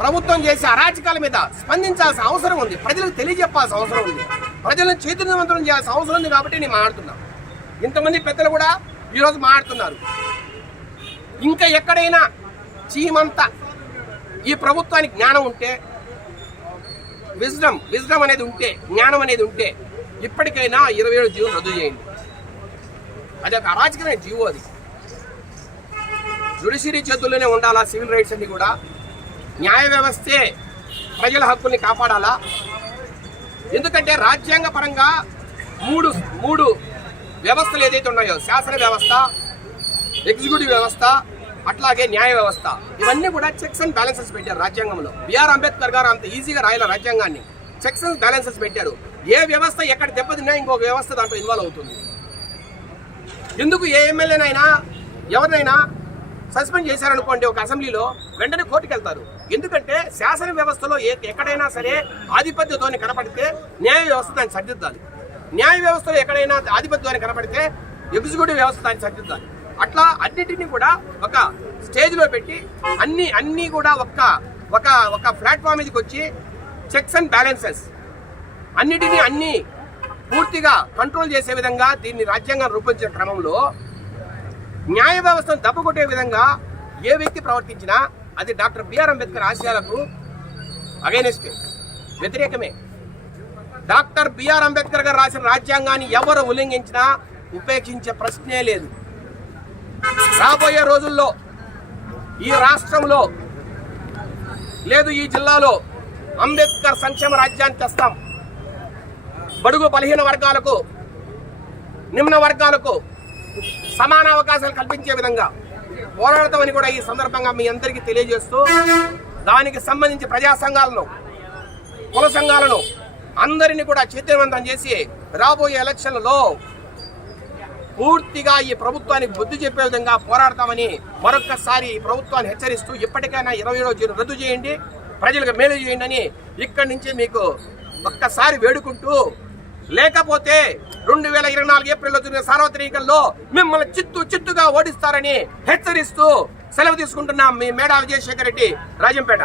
ప్రభుత్వం చేసే అరాచకాల మీద స్పందించాల్సిన అవసరం ఉంది. ప్రజలకు తెలియజెప్పాల్సిన అవసరం ఉంది. ప్రజలను చైతన్యవంతులను చేయాల్సిన అవసరం ఉంది కాబట్టి నేను మాట్లాడుతున్నా ఇంతమంది పెద్దలు కూడా ఈరోజు మాట్లాడుతున్నారు. ఇంకా ఎక్కడైనా చీమంత ఈ ప్రభుత్వానికి జ్ఞానం ఉంటే విజ్డమ్ విజ్డమ్ అనేది ఉంటే జ్ఞానం అనేది ఉంటే ఇప్పటికైనా ఇరవై ఏడు జీవో రద్దు చేయండి. అది ఒక అరాచకమైన జీవో అది. జుడిషియరీ చేతుల్లోనే ఉండాలా సివిల్ రైట్స్ అన్ని కూడా? న్యాయ వ్యవస్థే ప్రజల హక్కుల్ని కాపాడాలా? ఎందుకంటే రాజ్యాంగ పరంగా మూడు మూడు వ్యవస్థలు ఏదైతే ఉన్నాయో శాసన వ్యవస్థ ఎగ్జిక్యూటివ్ వ్యవస్థ అట్లాగే న్యాయ వ్యవస్థ ఇవన్నీ కూడా చెక్స్ అండ్ బ్యాలెన్సెస్ పెట్టారు రాజ్యాంగంలో. బిఆర్ అంబేద్కర్ గారు అంత ఈజీగా రాయాల రాజ్యాంగాన్ని. చెక్స్ అండ్ బ్యాలెన్సెస్ పెట్టారు. ఏ వ్యవస్థ ఎక్కడ దెబ్బతిన్నా ఇంకో వ్యవస్థ దాంట్లో ఇన్వాల్వ్ అవుతుంది. ఎందుకు ఏ ఎమ్మెల్యేనైనా ఎవరినైనా సస్పెండ్ చేశారనుకోండి ఒక అసెంబ్లీలో వెంటనే కోర్టుకు వెళ్తారు ఎందుకంటే శాసన వ్యవస్థలో ఏ ఎక్కడైనా సరే ఆధిపత్యతోని కనపడితే న్యాయ వ్యవస్థ దాన్ని సరిదిద్దాలి. న్యాయ వ్యవస్థలో ఎక్కడైనా ఆధిపత్యాన్ని కనపడితే ఎగ్జిక్యూటివ్ వ్యవస్థ దాన్ని సరిదిద్దాలి. అట్లా అన్నిటినీ కూడా ఒక స్టేజ్లో పెట్టి అన్ని అన్నీ కూడా ఒక్క ఒక ఒక ప్లాట్ఫామ్ మీదకి వచ్చి చెక్స్ అండ్ బ్యాలెన్సెస్. అన్నిటినీ అన్ని పూర్తిగా కంట్రోల్ చేసే విధంగా దీన్ని రాజ్యాంగం రూపొందించిన క్రమంలో న్యాయ వ్యవస్థను దెబ్బకొట్టే విధంగా ఏ వ్యక్తి ప్రవర్తించినా అది డాక్టర్ బిఆర్ అంబేద్కర్ ఆశయాలకు అగైనెస్ట్ వ్యతిరేకమే. డాక్టర్ బిఆర్ అంబేద్కర్ గారు రాసిన రాజ్యాంగాన్ని ఎవరు ఉల్లంఘించినా ఉపేక్షించే ప్రశ్నే లేదు. రాబోయే రోజుల్లో ఈ రాష్ట్రంలో లేదు ఈ జిల్లాలో అంబేద్కర్ సంక్షేమ రాజ్యాన్ని తెస్తాం బడుగు బలహీన వర్గాలకు నిమ్న వర్గాలకు సమాన అవకాశాలు కల్పించే విధంగా పోరాడతామని కూడా ఈ సందర్భంగా మీ అందరికీ తెలియజేస్తూ దానికి సంబంధించి ప్రజా సంఘాలను కుల సంఘాలను అందరినీ కూడా చైతన్యవంతం చేసి రాబోయే ఎలక్షన్లలో పూర్తిగా ఈ ప్రభుత్వానికి బుద్ధి చెప్పే విధంగా పోరాడతామని మరొక్కసారి ఈ ప్రభుత్వాన్ని హెచ్చరిస్తూ ఇప్పటికైనా ఇరవై ఏడవ జీరో రద్దు చేయండి ప్రజలకు మేలు చేయండి అని ఇక్కడి నుంచి మీకు ఒక్కసారి వేడుకుంటూ లేకపోతే రెండు వేల ఇరవై నాలుగు ఏప్రిల్లో జరిగిన సార్వత్రిక మిమ్మల్ని చిత్తు చిత్తుగా ఓడిస్తారని హెచ్చరిస్తూ సెలవు తీసుకుంటున్నాం మీ మేడా విజయశేఖర్ రెడ్డి రాజంపేట.